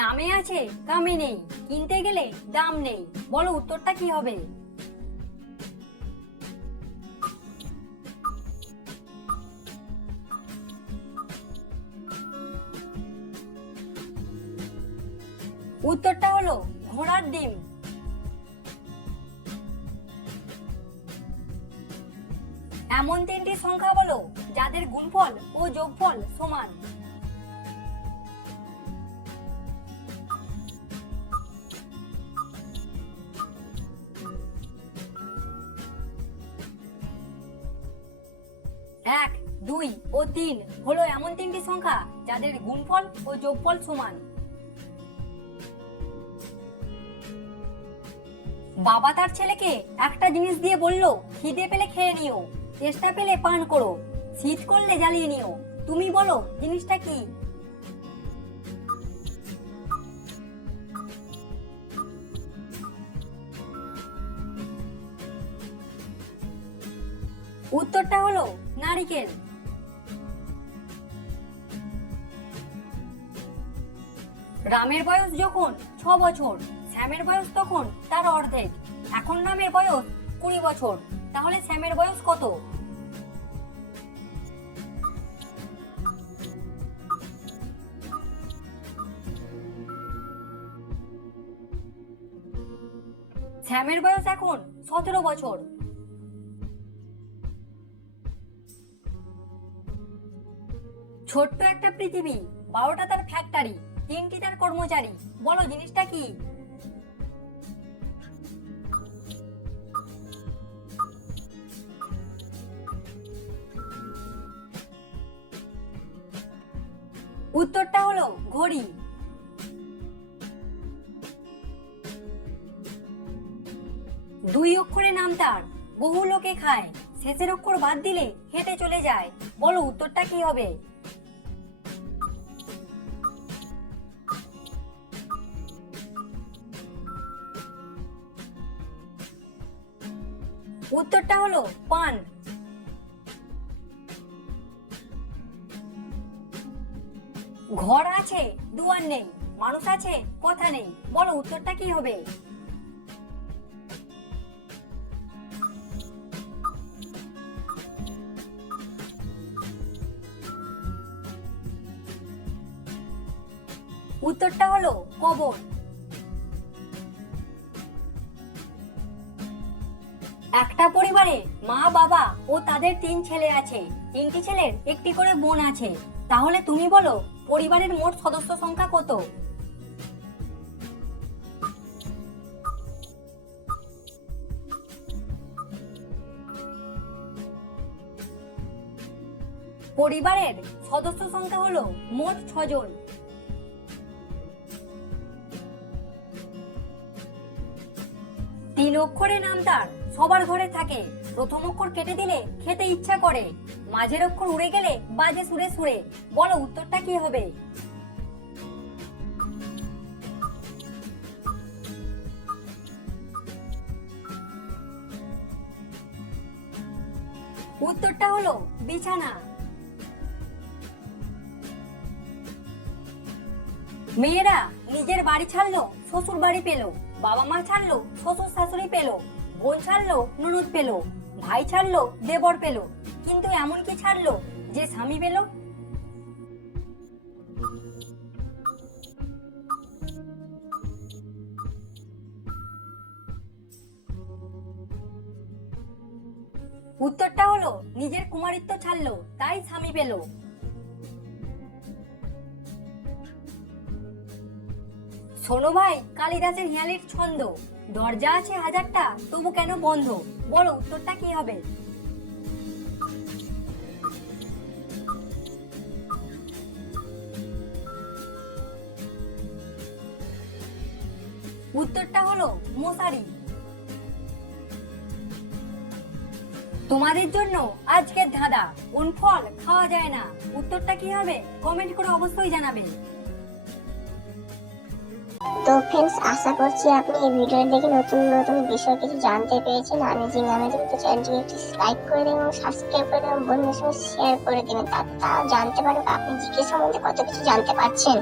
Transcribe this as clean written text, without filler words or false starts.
নামে আছে কামে নেই, কিনতে গেলে দাম নেই, বলো উত্তরটা কি হবে? উত্তরটা হলো ঘোড়ার ডিম। এমন তিনটি সংখ্যা বলো যাদের গুণফল ও যোগফল সমান। এক, দুই ও তিন হলো এমন তিনটি সংখ্যা যাদের গুণফল ও যোগফল সমান। বাবা তার ছেলেকে একটা জিনিস দিয়ে বলল, খিদে পেলে খেয়ে নিও, তেষ্টা পেলে পান করো, শীত করলে জ্বালিয়ে নিও। তুমি বলো জিনিসটা কি? উত্তরটা হলো নারিকেল। রামের বয়স যখন 6 বছর, শ্যামের বয়স তখন তার অর্ধেক। এখন রামের বয়স 20 বছর, তাহলে শ্যামের বয়স কত? শ্যামের বয়স এখন 17 বছর। ছোট্ট একটা পৃথিবী, 12টা তার ফ্যাক্টরি, 3টি তার কর্মচারী, বলো জিনিসটা কি? উত্তরটা হলো ঘড়ি। দুই অক্ষরে নাম তার, বহু লোকে খায়, শেষের অক্ষর বাদ দিলে হেঁটে চলে যায়, বলো উত্তরটা কি হবে? উত্তরটা হলো পান। ঘর আছে দুয়ার নেই, মানুষ আছে কথা নেই, বলো উত্তরটা কি হবে? উত্তরটা হলো কবর। একটা পরিবারে মা বাবা ও তাদের 3 ছেলে আছে, 3টি ছেলের একটি করে বোন আছে, তাহলে তুমি বলো পরিবারের মোট সদস্য সংখ্যা কত? পরিবারের সদস্য সংখ্যা হলো মোট 6 জন। 3 অক্ষরের নাম তার, সবার ঘরে থাকে, প্রথম অক্ষর কেটে দিলে খেতে ইচ্ছা করে, মাঝের অক্ষর উড়ে গেলে বাজে সুরে সুরে, বলো উত্তরটা কি হবে? উত্তরটা হলো বিছানা। মেয়েরা নিজের বাড়ি ছাড়লো শ্বশুর বাড়ি পেলো, বাবা মা ছাড়লো শ্বশুর শাশুড়ি পেলো, বোন ছাড়লো ননদ পেলো, ভাই ছাড়লো দেবর পেলো, কিন্তু এমন কি ছাড়লো যে স্বামী পেলো? উত্তরটা হলো নিজের কুমারিত্ব ছাড়লো তাই স্বামী পেলো। শোনো ভাই, কালিদাসের হেঁয়ালির ছন্দ, দরজা আছে হাজারটা তবু কেন বন্ধ, বলো উত্তরটা কি হবে? উত্তরটা হলো মশারি। তোমাদের জন্য আজকের ধাঁধা, কোন ফল খাওয়া যায় না, উত্তরটা কি হবে কমেন্ট করে অবশ্যই জানাবে। তো ফ্রেন্ডস, আশা করছি আপনি এই ভিডিও দেখে নতুন নতুন বিষয় কিছু জানতে পেরেছেন। অ্যামেজিং তো চ্যানেলটিকে একটি লাইক করে দেবেন এবং সাবস্ক্রাইব করে দেবেন, বন্ধুদের সঙ্গে শেয়ার করে দেবেন, তারা জানতে পারবে আপনি জিকে সম্বন্ধে কত কিছু জানতে পারছেন।